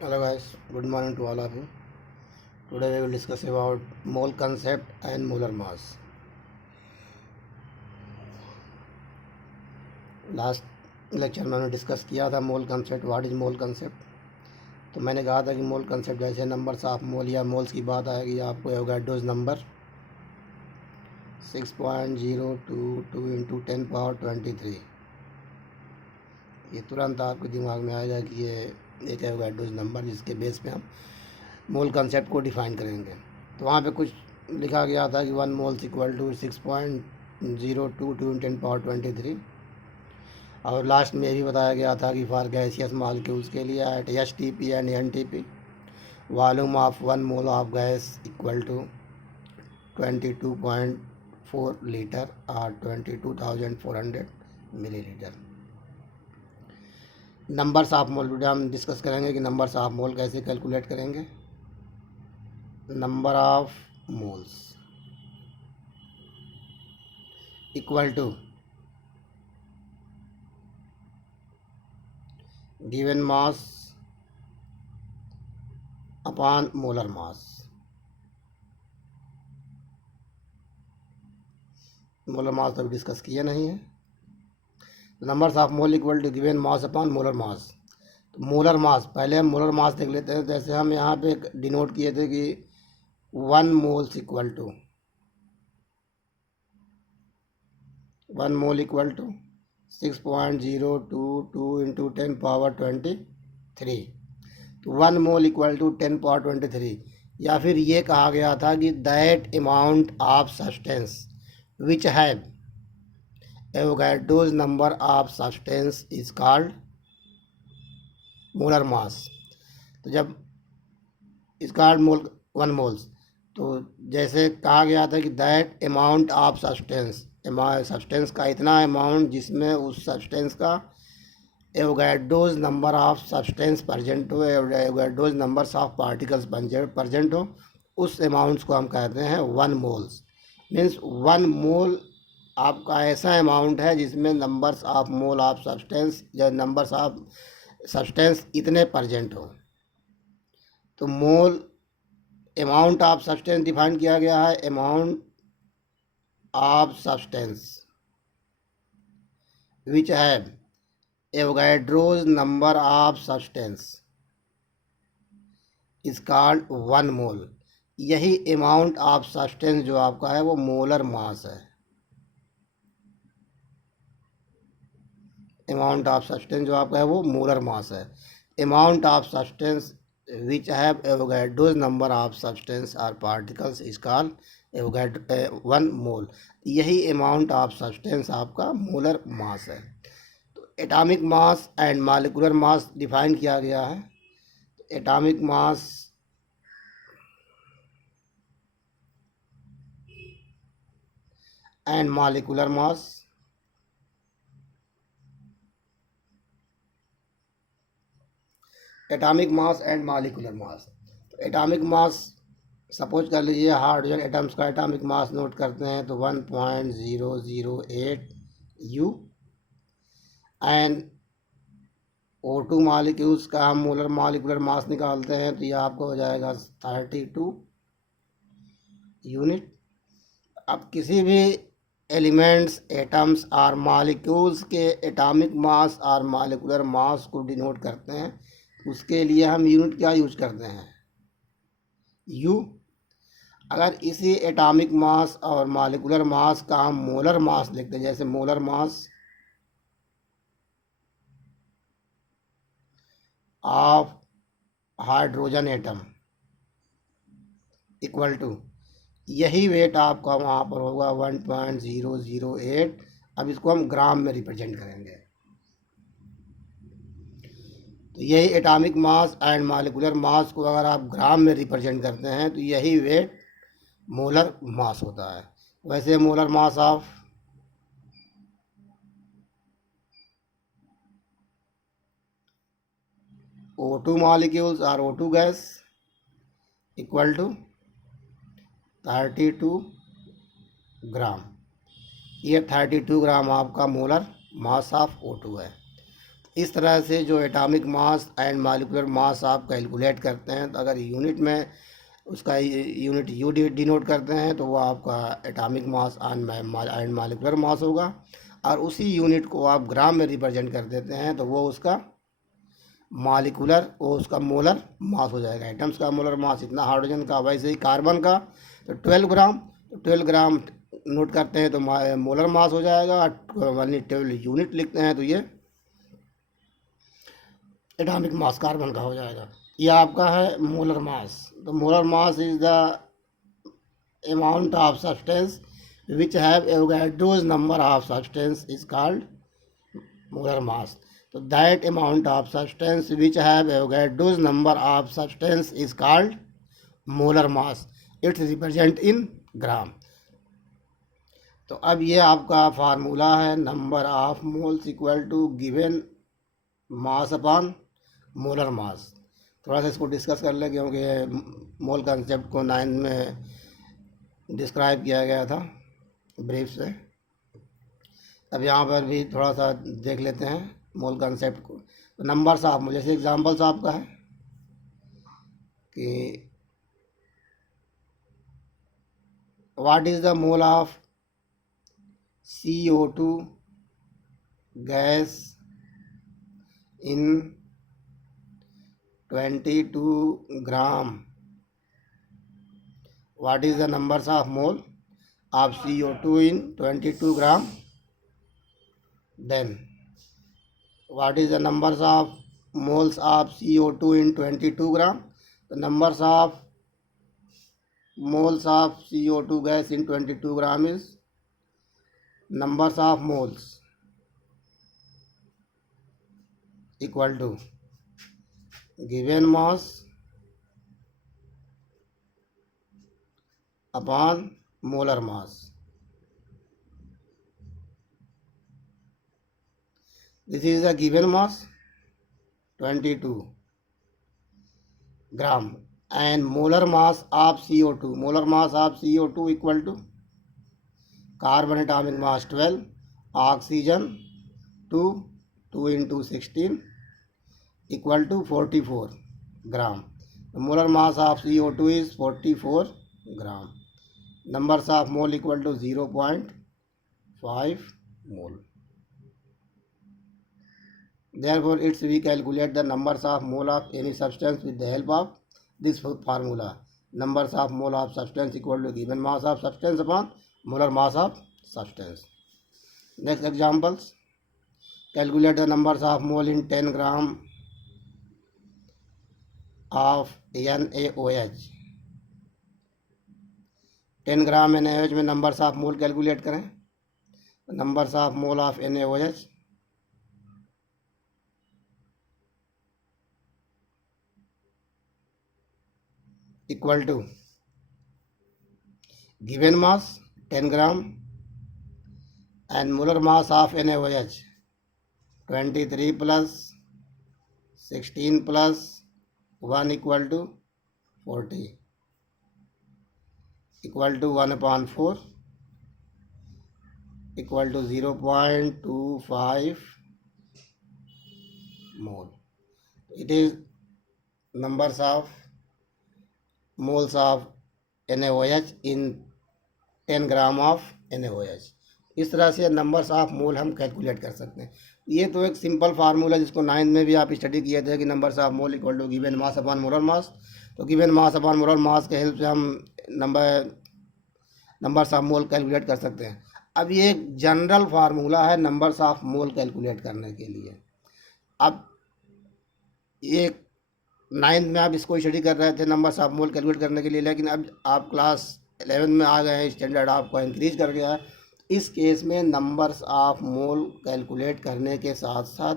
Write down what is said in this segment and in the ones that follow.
Hello guys, good morning to all of you. Today we will discuss about mole concept and molar mass. Last lecture में हमने discuss किया था मोल concept, what is mole concept. तो मैंने कहा था कि मोल कंसेप्ट जैसे नंबर्स ऑफ मोल या मोल्स की बात आएगी आपको एवोगाड्रोस नंबर 6.022 इंटू 10^23। ये तुरंत आपके दिमाग में आएगा कि ये एक एवोगाड्रोस नंबर जिसके बेस पे हम मोल कंसेप्ट को डिफाइन करेंगे। तो वहाँ पे कुछ लिखा गया था कि 1 मोल्स इक्वल टू 6.022 × 10^23। और लास्ट में ये भी बताया गया था कि फॉर गैसियस मॉलिक्यूल्स के लिए at STP and NTP volume of 1 mole of gas equal to 22.4 litre और 22,400 मिलीलीटर। नंबर्स ऑफ मोल हम डिस्कस करेंगे कि नंबर्स ऑफ मोल कैसे कैलकुलेट करेंगे। Number of moles equal to given mass upon molar mass. Molar mass तो अभी discuss किया नहीं है। Numbers of mole equal to given mass upon molar mass. तो मोलर मास पहले हम मोलर मास देख लेते हैं। जैसे हम यहाँ पे डिनोट किए थे कि 1 moles equal to 1 mole equal to 6.022 into 10^23। तो 1 मोल इक्वल टू 10^23। या फिर ये कहा गया था कि that amount of substance which have Avogadro's number of substance is called molar mass. तो जब इज कॉल्ड मोल 1 मोल्स, तो जैसे कहा गया था कि दैट अमाउंट ऑफ सब्सटेंस का इतना अमाउंट जिसमें उस सब्सटेंस का Avogadro's number of substance present हो, Avogadro's numbers of particles present हो, उस अमाउंट्स को हम कहते हैं 1 मोल्स। मीन्स 1 मोल आपका ऐसा अमाउंट है जिसमें numbers of mole of substance या नंबर्स ऑफ सब्सटेंस इतने प्रजेंट हो। तो मोल अमाउंट ऑफ सब्सटेंस डिफाइन किया गया है, amount of substance which have Avogadro's number of substance is called 1 मोल। यही अमाउंट ऑफ सब्सटेंस जो आपका है वो मोलर मास है। अमाउंट ऑफ सब्सटेंस जो आपका है वो मोलर मास है। Amount of substance which have Avogadro's number of substance और पार्टिकल्स इज कॉल्ड 1 मोल। यही अमाउंट ऑफ सब्सटेंस आपका मोलर मास है। तो atomic mass and molecular mass define किया गया है। Atomic mass and molecular mass. Atomic mass and molecular mass. तो atomic mass suppose कर लीजिए हाइड्रोजन एटम्स का एटॉमिक मास नोट करते हैं तो 1.008 U एंड O2 मॉलिक्यूल्स का हम मोलर मॉलिक्यूलर मास निकालते हैं तो ये आपको हो जाएगा 32 यूनिट। अब किसी भी एलिमेंट्स एटम्स और मॉलिक्यूल्स के एटॉमिक मास और मॉलिक्यूलर मास को डिनोट करते हैं, उसके लिए हम यूनिट क्या यूज करते हैं, U। अगर इसी एटॉमिक मास और मॉलिक्यूलर मास का हम मोलर मास लिखते हैं, जैसे molar mass of hydrogen atom equal to, यही वेट आपका वहाँ पर होगा 1.008। अब इसको हम ग्राम में रिप्रेजेंट करेंगे। तो यही atomic mass and molecular mass को अगर आप ग्राम में रिप्रेजेंट करते हैं तो यही वेट मोलर मास होता है। वैसे molar mass of O2 molecules और O2 गैस इक्वल टू 32 ग्राम। ये 32 ग्राम आपका मोलर मास ऑफ O2 है। इस तरह से जो atomic mass and molecular mass आप कैलकुलेट करते हैं, तो अगर यूनिट में उसका यूनिट यू डिनोट करते हैं तो वो आपका atomic mass and molecular mass होगा, और उसी यूनिट को आप ग्राम में रिप्रेजेंट कर देते हैं तो वो उसका वो उसका मोलर मास हो जाएगा। एटम्स का मोलर मास इतना, हाइड्रोजन का, वैसे ही कार्बन का तो 12 ग्राम, तो 12 ग्राम नोट करते हैं तो मोलर मास हो जाएगा, यानी 12 यूनिट लिखते हैं तो ये एटॉमिक मास कार्बन का हो जाएगा। ये आपका है मोलर मास। तो molar mass is the amount of substance which have Avogadro's number of substance is called molar mass. So that amount of substance which have Avogadro's number of substance is called molar mass. It represent in gram. तो अब ये आपका formula है, number of moles equal to given mass upon molar mass. थोड़ा सा इसको discuss कर लें क्योंकि मोल कंसेप्ट को 9 में डिस्क्राइब किया गया था ब्रीफ से। अब यहाँ पर भी थोड़ा सा देख लेते हैं मोल कंसेप्ट को। तो नंबर्स ऑफ मोल, जैसे एग्जांपल्स आपका है कि what is the mole of CO2 gas in 22 gram. What is the numbers of mole of CO2 in 22 gram? Then what is the numbers of moles of CO2 in 22 gram? The numbers of moles of CO2 gas in 22 gram is numbers of moles equal to given mass upon molar mass. This is the given mass 22 gram and molar mass of CO2. Molar mass of CO2 equal to carbon atomic mass 12, oxygen 2, 2 into 16 equal to 44 gram. The molar mass of CO2 is 44 gram. Numbers of mole equal to 0.5 mole. Therefore, we calculate the numbers of mole of any substance with the help of this formula. Numbers of mole of substance equal to given mass of substance upon molar mass of substance. Next examples. Calculate the numbers of mole in 10 gram of NaOH. 10 gram NaOH में numbers of mole calculate करें। Numbers of mole of NaOH equal to given mass 10 gram and molar mass of NaOH 23 plus 16 plus 1 equal to 40 equal to 1/4 equal to 0.25 mole. It is numbers of moles of NaOH in 10 gram of NaOH। इस तरह से numbers of मोल हम calculate कर सकते हैं। ये तो एक सिंपल फार्मूला जिसको 9 में भी आप स्टडी किए थे कि numbers of mole equal to given mass upon molar mass. तो given mass upon molar mass के हेल्प से हम नंबर्स ऑफ मोल कैलकुलेट कर सकते हैं। अब ये एक जनरल फार्मूला है नंबर्स ऑफ मोल कैलकुलेट करने के लिए। अब ये 9 में आप इसको स्टडी कर रहे थे नंबर्स ऑफ मोल कैलकुलेट करने के लिए, लेकिन अब आप क्लास 11 में आ गए हैं, स्टैंडर्ड आपका इंक्रीज कर गया है। इस केस में नंबर्स ऑफ मोल कैलकुलेट करने के साथ साथ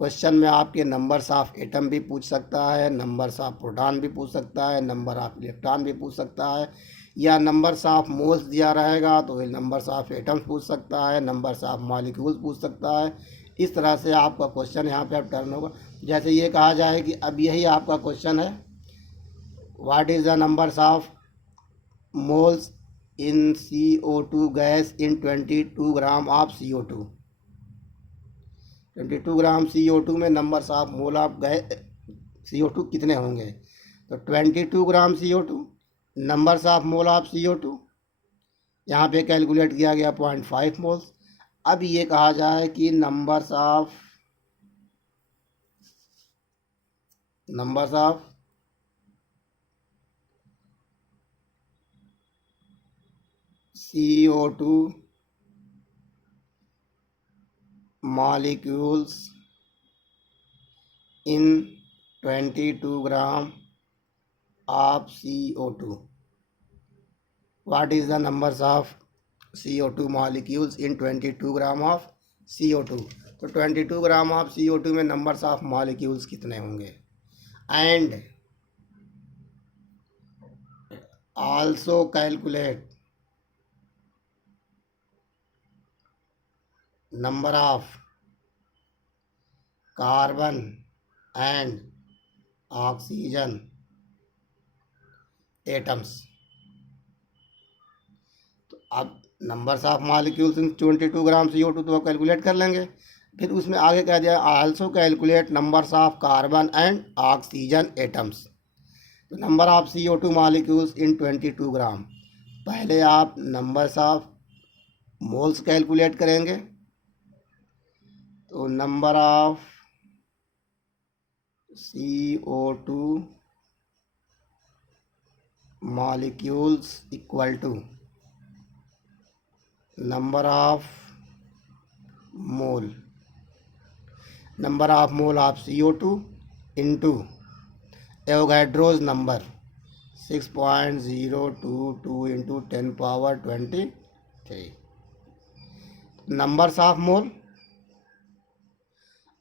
क्वेश्चन में आपके नंबर्स ऑफ एटम भी पूछ सकता है, नंबर्स ऑफ प्रोटॉन भी पूछ सकता है, नंबर ऑफ इलेक्ट्रॉन भी पूछ सकता है, या नंबर्स ऑफ मोल्स दिया रहेगा तो नंबर्स ऑफ एटम्स पूछ सकता है, नंबर्स ऑफ मॉलिक्यूल्स पूछ सकता है। इस तरह से आपका क्वेश्चन यहाँ पे अब टर्न होगा। जैसे ये कहा जाए कि अब यही आपका क्वेश्चन है, what is the numbers of moles in CO2 gas in 22 gram of CO2। 22 gram CO2 में numbers of mole of gas CO2 कितने होंगे? तो 22 ग्राम CO2 numbers of mole of CO2 यहाँ पे कैलकुलेट किया गया 0.5 मोल्स। अब ये कहा जाए कि numbers of CO2 molecules in 22 gram of CO2. What is the numbers of CO2 molecules in 22 gram of CO2? तो 22 ग्राम ऑफ CO2 में नंबर्स ऑफ मॉलिक्यूल्स कितने होंगे? And also calculate number of carbon and oxygen atoms. तो अब numbers of molecules in 22 gram CO2 तो calculate कर लेंगे। फिर उसमें आगे कह दिया also calculate numbers of carbon and oxygen atoms. तो number of CO2 molecules in 22 gram, पहले आप नंबर्स ऑफ मोल्स कैलकुलेट करेंगे। तो number of CO2 molecules equal to number of mole of CO2 into Avogadro's number 6.022 into 10 power 23। Numbers of mole,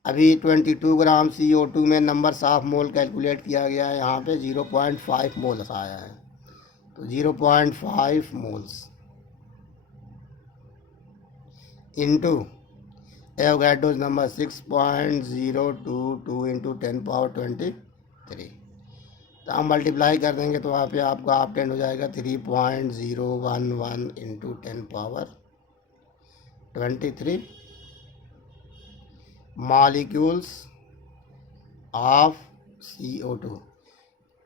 अभी 22 ग्राम CO2 में numbers of mole calculate किया गया है, यहाँ पे 0.5 मोल्स आया है। तो 0.5 moles into Avogadro's number 6.022 into 10 power 23। तो हम मल्टीप्लाई कर देंगे तो वहाँ पे आपका ऑप्टेंड हो जाएगा 3.011 into 10 power 23 molecules of CO2।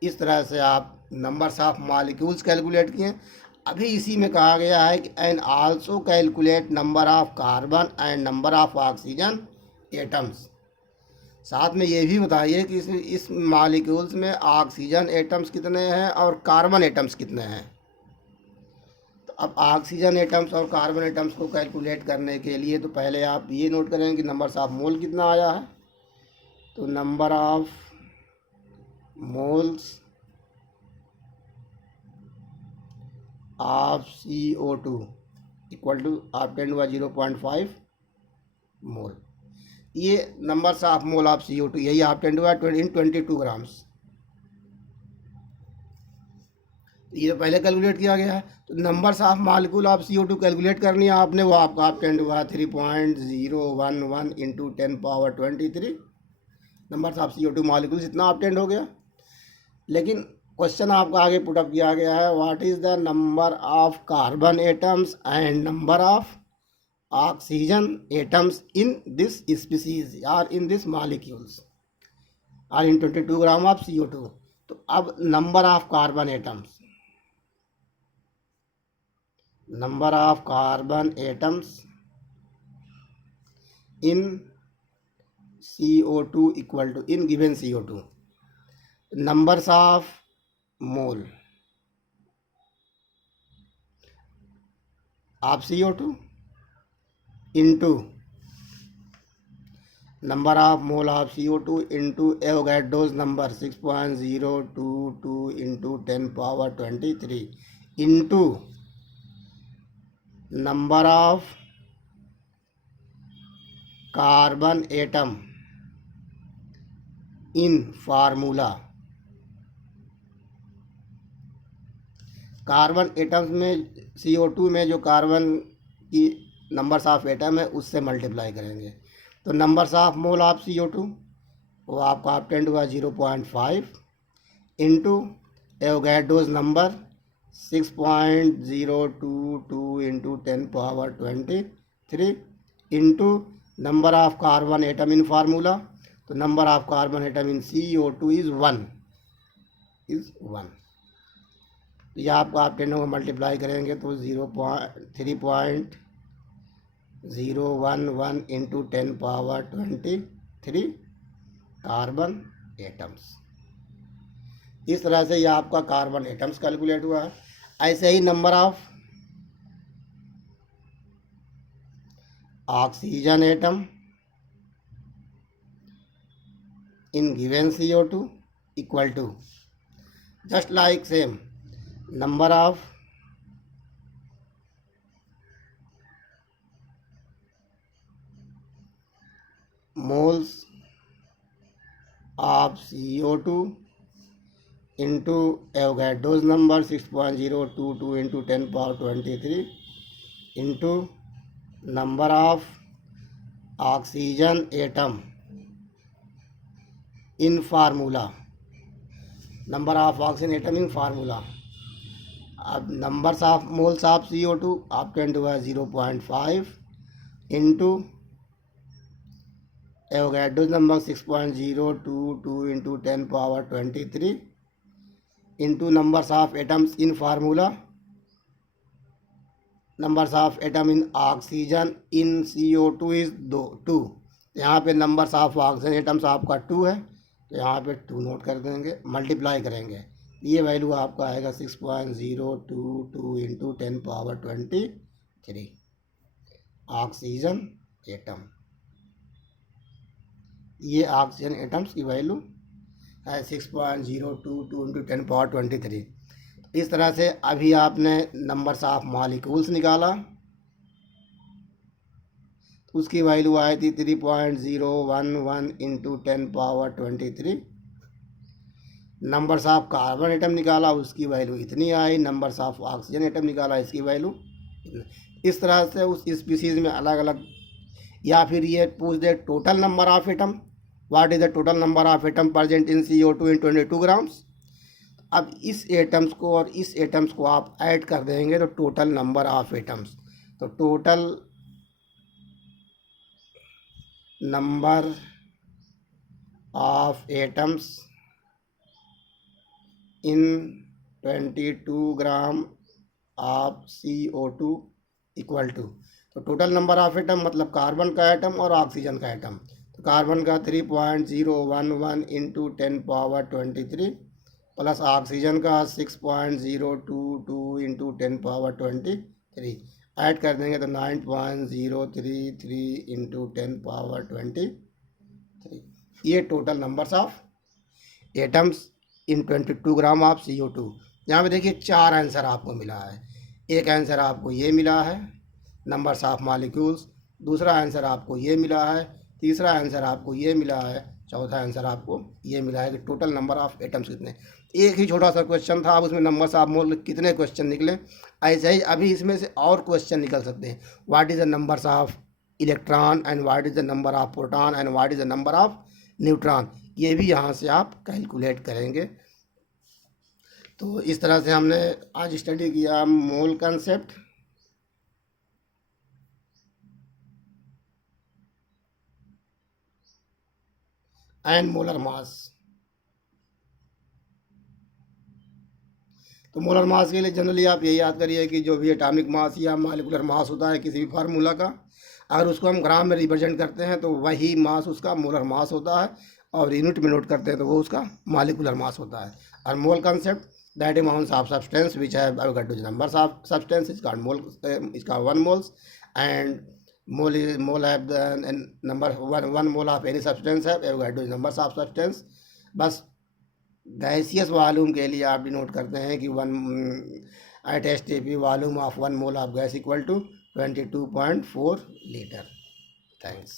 इस तरह से आप नंबर्स ऑफ मॉलिक्यूल्स कैलकुलेट किए। अभी इसी में कहा गया है कि and also calculate number of carbon and number of oxygen atoms. साथ में ये भी बताइए कि इस मॉलिक्यूल्स में ऑक्सीजन एटम्स कितने हैं और कार्बन एटम्स कितने हैं। तो अब ऑक्सीजन एटम्स और कार्बन एटम्स को कैलकुलेट करने के लिए तो पहले आप ये नोट करें कि नंबर्स ऑफ मोल कितना आया है। तो number of moles of CO2 equal to obtained हुआ 0.5 मोल। ये numbers of mole of CO2 यही ऑप्टेंड हुआ इन 22 ग्राम्स। ये तो पहले कैलकुलेट किया गया है। तो numbers of molecule of CO2 calculate करनी है आपने, वो आपका ऑप्टेंड हुआ 3.011 into 10 power 23 numbers of CO2 molecules इतना ऑप्टेंड हो गया। लेकिन क्वेश्चन आपका आगे पुटअप किया गया है, what is the number of carbon atoms and number of oxygen atoms in this species और इन दिस मॉलिक्यूल्स और इन 22 ग्राम ऑफ CO2। तो अब number of carbon atoms, number of carbon atoms in CO2 equal to in given CO2 numbers of mole of CO2 into number of mole of CO2 into Avogadro's number 6.022 into 10 power 23 into number of carbon atom in formula. Carbon atoms में CO2 में जो carbon की numbers of atom है उससे multiply करेंगे। तो numbers of mole of CO2 वो आपका ऑप्टेंड हुआ 0.5 into Avogadro's number 6.022 into 10 power 23 into number of carbon atom in formula, तो number of carbon atom in CO2 is 1, तो यह आपको आप टेनों को मल्टीप्लाई करेंगे तो 3.0111 इंटू 10⁻23 कार्बन एटम्स। इस तरह से यह आपका कार्बन एटम्स कैलकुलेट हुआ है। ऐसे ही number of oxygen atom in given CO2 equal to, just like same, number of moles of CO2 into Avogadro's number 6.022 into 10⁻23 into number of oxygen atom in formula, number of oxygen atom in formula. अब numbers of moles of CO2 आप 0.5 into Avogadro's number 6.022 into 10⁻23 into numbers of atoms in formula, numbers of atom in oxygen in CO2 is 2। यहाँ पे numbers of oxygen atoms आपका 2 है, तो यहाँ पे 2 note कर देंगे, मल्टीप्लाई करेंगे, ये वैल्यू आपका आएगा 6.022 इंटू 10⁻23 ऑक्सीजन एटम। ये ऑक्सीजन एटम्स की वैल्यू है 6.022 इंटू 10⁻23। इस तरह से अभी आपने नंबर्स ऑफ मॉलिक्यूल्स निकाला, उसकी वैल्यू आई थी 3.011 into 10⁻23। Numbers of carbon atom निकाला, उसकी वैल्यू इतनी आई। नंबर्स ऑफ ऑक्सीजन एटम निकाला, इसकी वैल्यू। इस तरह से उस स्पीसीज़ में अलग अलग, या फिर ये पूछ दे total number of atom, what is the total number of atom present in CO2 in 22 grams. अब इस एटम्स को और इस एटम्स को आप ऐड कर देंगे तो टोटल नंबर ऑफ एटम्स, तो total number of atoms in 22 gram of CO2 equal to, तो टोटल नंबर ऑफ एटम मतलब कार्बन का एटम और ऑक्सीजन का एटम, तो कार्बन का 3.011 इंटू 10⁻23 प्लस ऑक्सीजन का 6.022 इंटू 10⁻23 ऐड कर देंगे तो 9.033 इंटू 10⁻23। ये total numbers of atoms in 22 gram of CO2। यहाँ पे देखिए 4 आंसर आपको मिला है। एक आंसर आपको ये मिला है नंबर्स ऑफ मॉलिक्यूल्स, दूसरा आंसर आपको ये मिला है, तीसरा आंसर आपको ये मिला है, चौथा आंसर आपको ये मिला है कि टोटल नंबर ऑफ एटम्स कितने। एक ही छोटा सा क्वेश्चन था, अब उसमें नंबर्स ऑफ मोल कितने क्वेश्चन निकले। ऐसे ही अभी इसमें से और क्वेश्चन निकल सकते हैं। What is the numbers of electron and what is the number of proton and what is the number of neutron, ये भी यहाँ से आप कैलकुलेट करेंगे। तो इस तरह से हमने आज स्टडी किया मोल कंसेप्ट, एंड मोलर मास। तो मोलर मास के लिए जनरली आप ये याद करिए कि जो भी एटॉमिक मास या मॉलिक्यूलर मास होता है किसी भी फार्मूला का, अगर उसको हम ग्राम में रिप्रेजेंट करते हैं तो वही मास उसका मोलर मास होता है, और यूनिट में नोट करते हैं तो वो उसका मॉलिक्यूलर मास होता है। और mole concept that amounts of substance which have Avogadro's numbers of substance is called mole, इसका 1 moles, and mole have the number 1 mole of any substance have Avogadro's numbers of substance. बस gaseous volume के लिए आप denote करते हैं कि 1 at STP volume of 1 mole of gas equal to 22.4 litre. Thanks.